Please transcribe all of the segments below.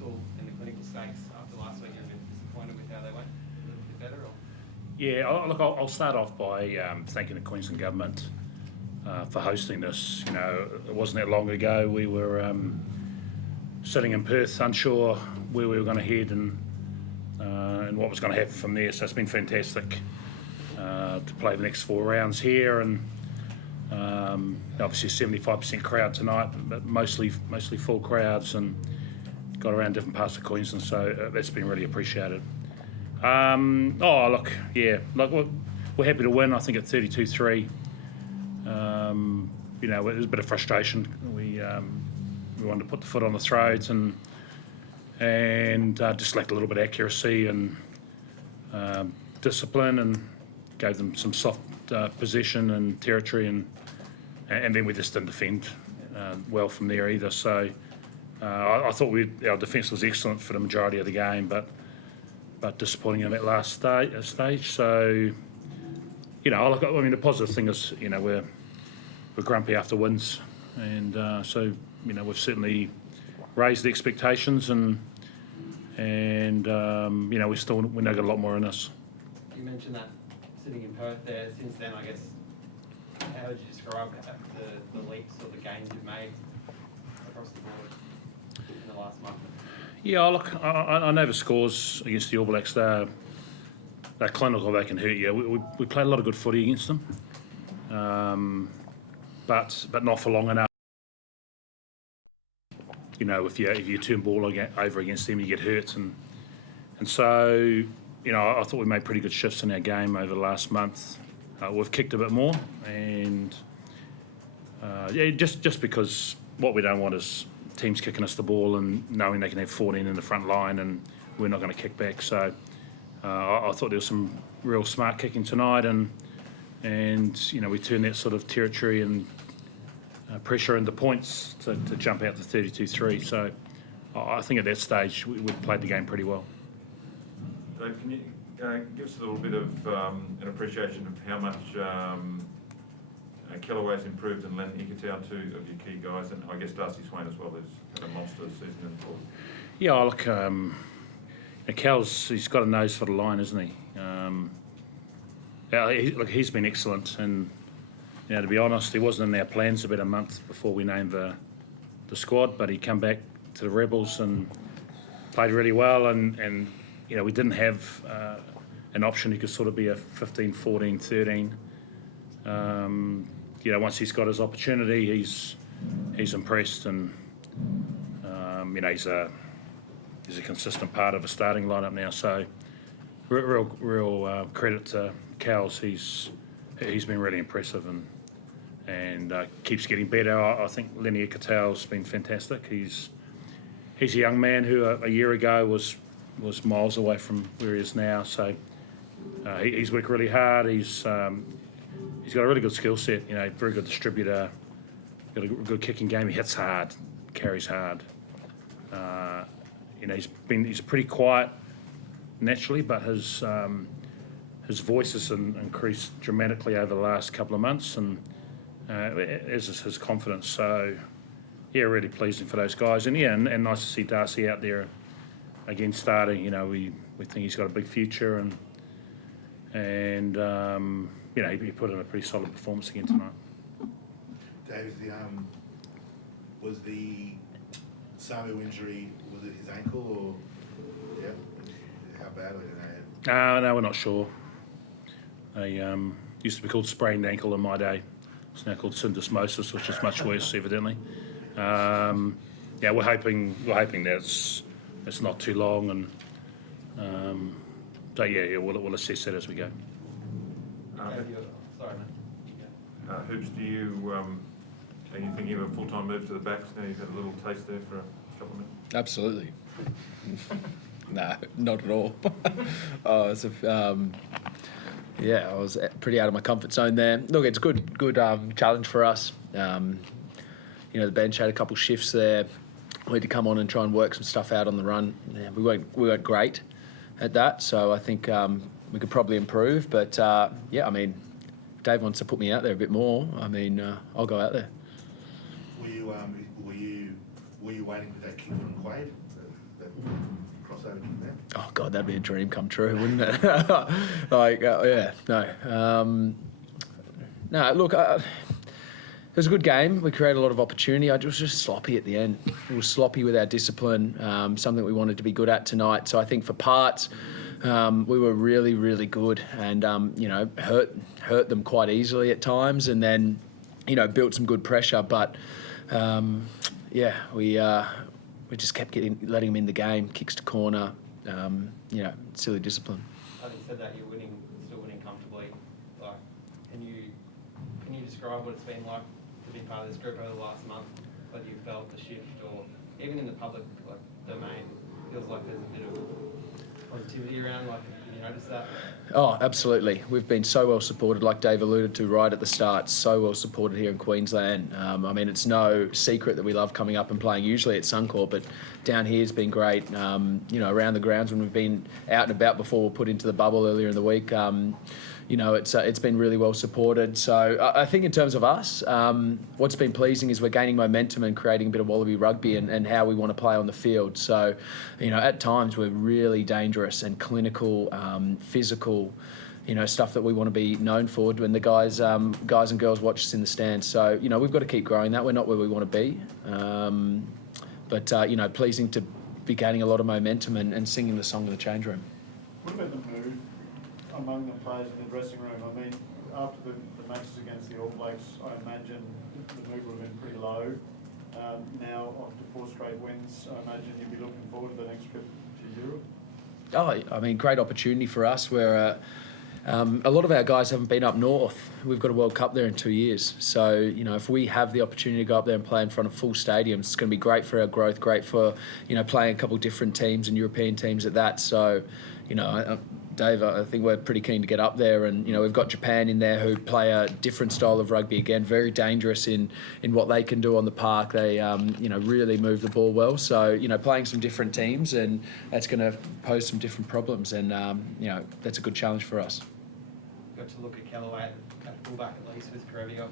clinical stakes after last week? You're a bit disappointed with how they went? A little bit better? Or? Yeah, I'll start off by thanking the Queensland Government for hosting this. You know, it wasn't that long ago we were sitting in Perth, unsure where we were going to head and what was going to happen from there. So it's been fantastic to play the next 4 rounds here, and obviously 75% crowd tonight, but mostly full crowds, and got around different parts of Queensland. So that's been really appreciated. We're happy to win. I think at 32-3. You know, it was a bit of frustration. We wanted to put the foot on the throat and just lacked a little bit of accuracy and discipline, and gave them some soft possession and territory, and then we just didn't defend well from there either. So I thought our defence was excellent for the majority of the game, but disappointing in that last stage. So, you know, the positive thing is, you know, we're grumpy after wins, and so, you know, we've certainly raised the expectations, and you know, we know got a lot more in us. You mentioned that sitting in Perth there. Since then, I guess, how would you describe the leaps or the gains you've made across the board in the last month? Yeah, look, I know the scores against the All Blacks. They're clinical. They can hurt you. We played a lot of good footy against them, but not for long enough. You know, if you turn ball over against them, you get hurt, and so, you know, I thought we made pretty good shifts in our game over the last month. We've kicked a bit more, and just because what we don't want is teams kicking us the ball and knowing they can have 14 in the front line and we're not going to kick back. So I thought there was some real smart kicking tonight, and you know, we turned that sort of territory and pressure into points to jump out to 32-3. So I think at that stage we played the game pretty well. Dave, can you give us a little bit of an appreciation of how much Kellaway's improved, and Len Ikitau, two of your key guys, and I guess Darcy Swain as well, who's had a monster season in the forward? Yeah, look, Cal's, he's got a nose for the line, isn't he? He's been excellent, and you know, to be honest, he wasn't in our plans about a month before we named the squad, but he come back to the Rebels and played really well, and you know, we didn't have an option. He could sort of be a 15, 14, 13. You know, once he's got his opportunity, he's impressed, and you know, he's a consistent part of a starting lineup now. So real credit to Cowles. He's been really impressive, and keeps getting better. I think Lenny Ikitau's been fantastic. He's a young man who a year ago was miles away from where he is now. So he's worked really hard. He's got a really good skill set. You know, very good distributor. Got a good kicking game. He hits hard, carries hard. You know, he's pretty quiet naturally, but his voice has increased dramatically over the last couple of months, and as is his confidence. So yeah, really pleasing for those guys, and yeah, and nice to see Darcy out there again starting. You know, we think he's got a big future, and you know, he put in a pretty solid performance again tonight. Dave, was the Samu injury, was it his ankle, or how badly did they have? No, we're not sure. They used to be called sprained ankle in my day. It's now called syndesmosis, which is much worse, evidently. Yeah, we're hoping that it's not too long, and so yeah, we'll assess that as we go. Sorry, mate. Hoops, are you thinking of a full-time move to the backs now? You've had a little taste there for a couple of minutes. Absolutely. No, not at all. I was pretty out of my comfort zone there. Look, it's good challenge for us. You know, the bench had a couple shifts there. We had to come on and try and work some stuff out on the run. Yeah, we weren't great at that, so I think we could probably improve. But yeah, I mean, Dave wants to put me out there a bit more. I mean, I'll go out there. Were you waiting for that kick from Quaid? playoffs over there? Oh God, that'd be a dream come true, wouldn't it? No. Look, it was a good game. We created a lot of opportunity. It was just sloppy at the end. It was sloppy with our discipline. Something we wanted to be good at tonight. So I think for parts, we were really, really good, and hurt them quite easily at times, and then built some good pressure. But we just kept letting them in the game, kicks to corner. Silly discipline. Having said that, you're still winning comfortably. Like, can you describe what it's been like to be part of this group over the last month? Whether you felt the shift, or even in the public domain, feels like there's a bit of positivity around. Like, have you noticed that? Oh, absolutely. We've been so well supported, like Dave alluded to right at the start, so well supported here in Queensland. It's no secret that we love coming up and playing, usually at Suncorp, but down here has been great. Around the grounds when we've been out and about before we're put into the bubble earlier in the week, it's been really well supported. So I think in terms of us, what's been pleasing is we're gaining momentum and creating a bit of Wallaby rugby and how we want to play on the field. So, at times we're really dangerous and clinical, physical, stuff that we want to be known for when the guys and girls watch us in the stands. So, we've got to keep growing that. We're not where we want to be. But pleasing to be gaining a lot of momentum and singing the song in the change room. What about the mood among the players in the dressing room? I mean, after the matches against the All Blacks, I imagine the mood would have been pretty low. Now, after 4 straight wins, I imagine you'd be looking forward to the next trip to Europe. Great opportunity for us where a lot of our guys haven't been up north. We've got a World Cup there in 2 years. So, if we have the opportunity to go up there and play in front of full stadiums, it's going to be great for our growth, great for, playing a couple of different teams and European teams at that. So, Dave, I think we're pretty keen to get up there, and we've got Japan in there who play a different style of rugby again, very dangerous in what they can do on the park. They really move the ball well. So playing some different teams, and that's going to pose some different problems, and that's a good challenge for us. Got to look at Kellaway at fullback at least with Karevi off.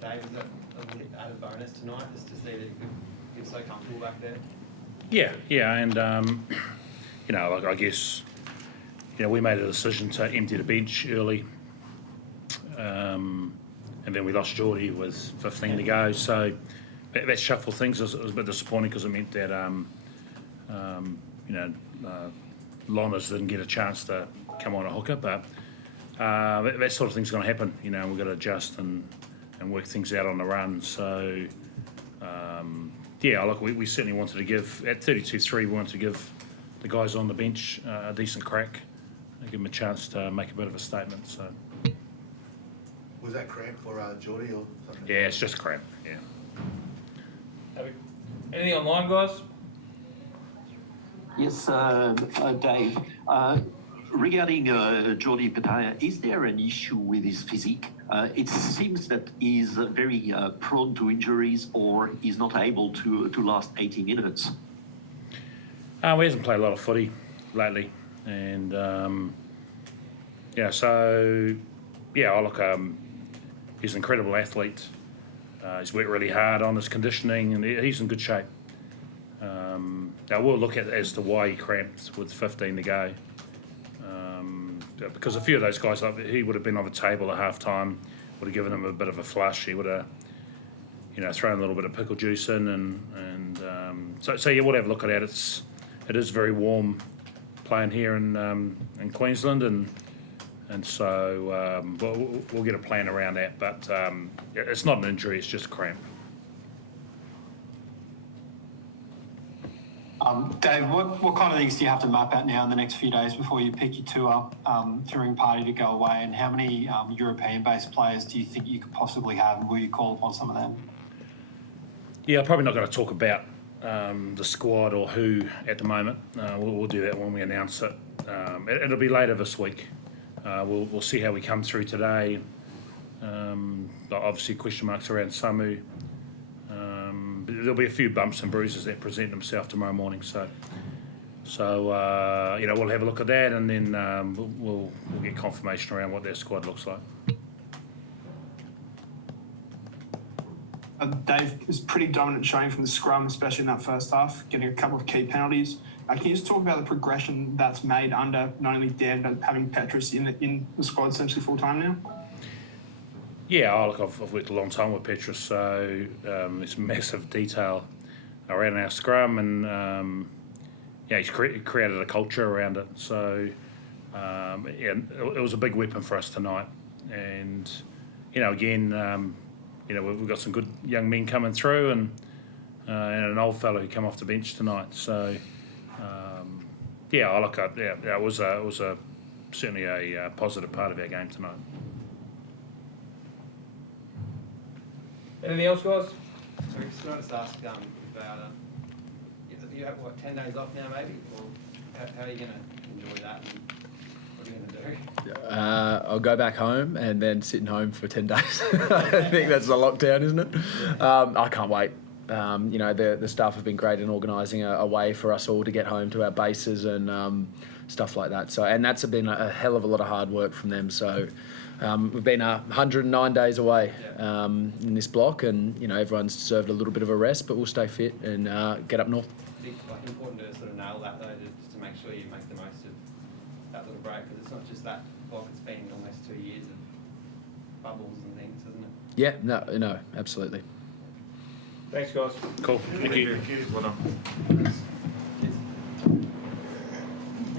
Dave, is that a little added bonus tonight just to see that you're so comfortable back there? Yeah, and I guess. We made a decision to empty the bench early, and then we lost Geordie with 15 to go. So that shuffled things. It was a bit disappointing because it meant that Lonas didn't get a chance to come on a hooker. But that sort of thing's going to happen. We've got to adjust and work things out on the run. So we certainly wanted to give at 32-3. We wanted to give the guys on the bench a decent crack. Give them a chance to make a bit of a statement. So, Was that cramp for Geordie or something? yeah, it's just cramp. Yeah. Anything online, guys? Yes, Dave. Regarding Jordi Pataya, is there an issue with his physique? It seems that he's very prone to injuries, or he's not able to last 80 minutes. He hasn't played a lot of footy lately, and he's an incredible athlete. He's worked really hard on his conditioning, and he's in good shape. Now we'll look at as to why he cramped with 15 to go, because a few of those guys, he would have been on the table at half time, would have given him a bit of a flush. He would have, thrown a little bit of pickle juice in, and we'll have a look at that. It is very warm playing here in Queensland, and so we'll get a plan around that. But it's not an injury; it's just a cramp. Dave, what kind of things do you have to map out now in the next few days before you pick your tour touring party to go away? And how many European-based players do you think you could possibly have? And will you call upon some of them? Yeah, I'm probably not going to talk about the squad or who at the moment. We'll do that when we announce it. It'll be later this week. We'll see how we come through today. Obviously, question marks around Samu. There'll be a few bumps and bruises that present themselves tomorrow morning. So we'll have a look at that, and then we'll get confirmation around what their squad looks like. Dave was pretty dominant showing from the scrum, especially in that first half, getting a couple of key penalties. Can you just talk about the progression that's made under not only Dan, but having Petrus in the squad essentially full time now? Yeah, I've worked a long time with Petrus, so there's massive detail around our scrum, and he's created a culture around it. So it was a big weapon for us tonight, and again, we've got some good young men coming through, and an old fellow who come off the bench tonight. So it was certainly a positive part of our game tonight. Anything else, guys? So can I just ask about, you have 10 days off now maybe? Or how are you going to enjoy that, and what are you going to do? I'll go back home and then sit in home for 10 days. I think that's the lockdown, isn't it? I can't wait. The staff have been great in organising a way for us all to get home to our bases and stuff like that. So, and that's been a hell of a lot of hard work from them. So we've been 109 days away in this block, and everyone's deserved a little bit of a rest, but we'll stay fit and get up north. I think it's important to sort of nail that though, just to make sure you make the most of that little break, because it's not just that block, it's been almost 2 years of bubbles and things, hasn't it? Yeah, no, absolutely. Thanks, guys. Cool. Thank you. Well done.